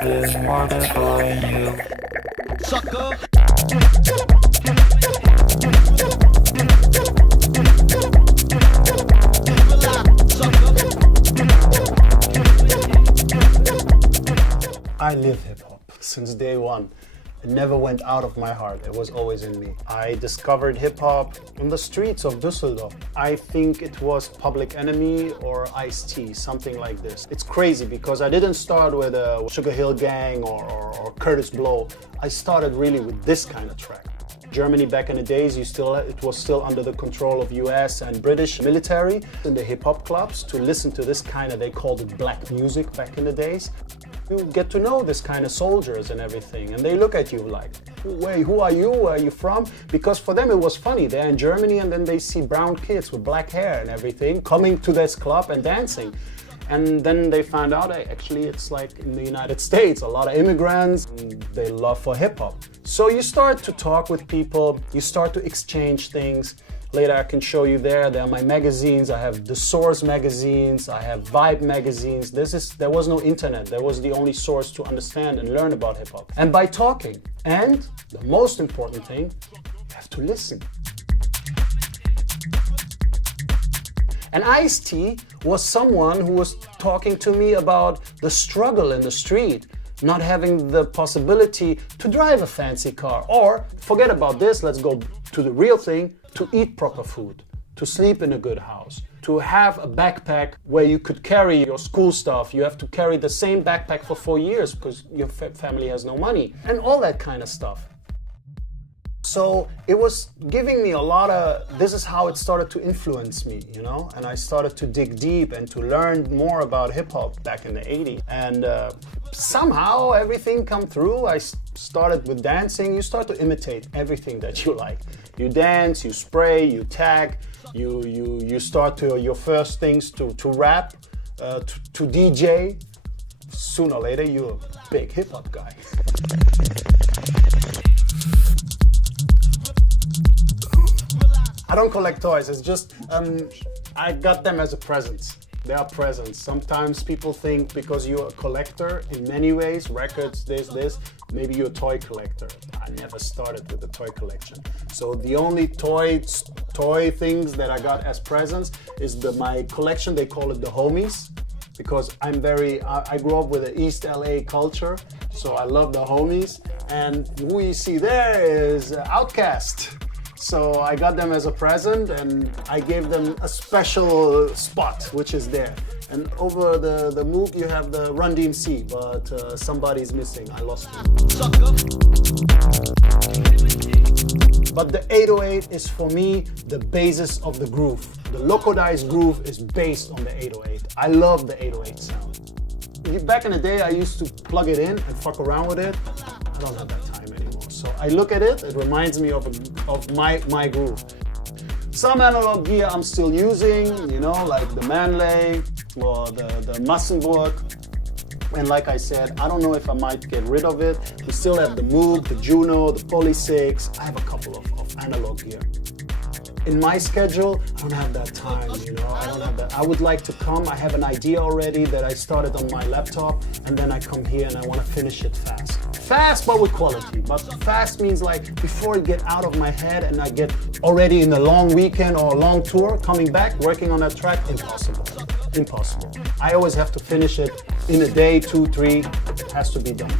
I've been multiplying you. Sucker. I live hip-hop since day one. It never went out of my heart. It was always in me. I discovered hip-hop on the streets of Düsseldorf. I think it was Public Enemy or Ice-T, something like this. It's crazy because I didn't start with a Sugar Hill Gang or Curtis Blow. I started really with this kind of track. Germany back in the days, it was still under the control of US and British military. In the hip-hop clubs, to listen to this kind of, they called it black music back in the days. You get to know this kind of soldiers and everything, and they look at you like, wait, who are you? Where are you from? Because for them it was funny. They're in Germany and then they see brown kids with black hair and everything coming to this club and dancing. And then they found out actually it's like in the United States, a lot of immigrants, they love for hip hop. So you start to talk with people, you start to exchange things. Later I can show you there are my magazines. I have The Source magazines, I have Vibe magazines. There was no internet. That was the only source to understand and learn about hip hop. And by talking, and the most important thing, you have to listen. And Ice-T was someone who was talking to me about the struggle in the street, not having the possibility to drive a fancy car. Or, forget about this, let's go to the real thing, to eat proper food, to sleep in a good house, to have a backpack where you could carry your school stuff. You have to carry the same backpack for 4 years because your family has no money, and all that kind of stuff. So it was giving me a lot of, this is how it started to influence me, you know? And I started to dig deep and to learn more about hip hop back in the 80s. And somehow everything come through. I started with dancing. You start to imitate everything that you like. You dance, you spray, you tag, you start to, your first things to rap, to DJ. Sooner or later, you're a big hip hop guy. I don't collect toys, it's just, I got them as a present. They are presents. Sometimes people think because you're a collector in many ways, records, this, maybe you're a toy collector. I never started with a toy collection. So the only toy things that I got as presents is my collection, they call it the homies. Because I grew up with an East LA culture, so I love the homies. And who you see there is Outkast. So I got them as a present and I gave them a special spot, which is there. And over the Moog you have the Run DMC, but somebody's missing, I lost him. But the 808 is for me the basis of the groove. The Loco groove is based on the 808. I love the 808 sound. Back in the day I used to plug it in and fuck around with it. I don't have that time anymore. So I look at it, it reminds me of my groove. Some analog gear I'm still using, you know, like the Manley or the Massenburg. And like I said, I don't know if I might get rid of it. We still have the Moog, the Juno, the Poly 6. I have a couple of analog gear. In my schedule, I don't have that time, you know, I don't have that. I would like to come, I have an idea already that I started on my laptop, and then I come here and I want to finish it fast. Fast, but with quality. But fast means like before it get out of my head and I get already in a long weekend or a long tour, coming back, working on that track, impossible. Impossible. I always have to finish it in a day, 2, 3, it has to be done.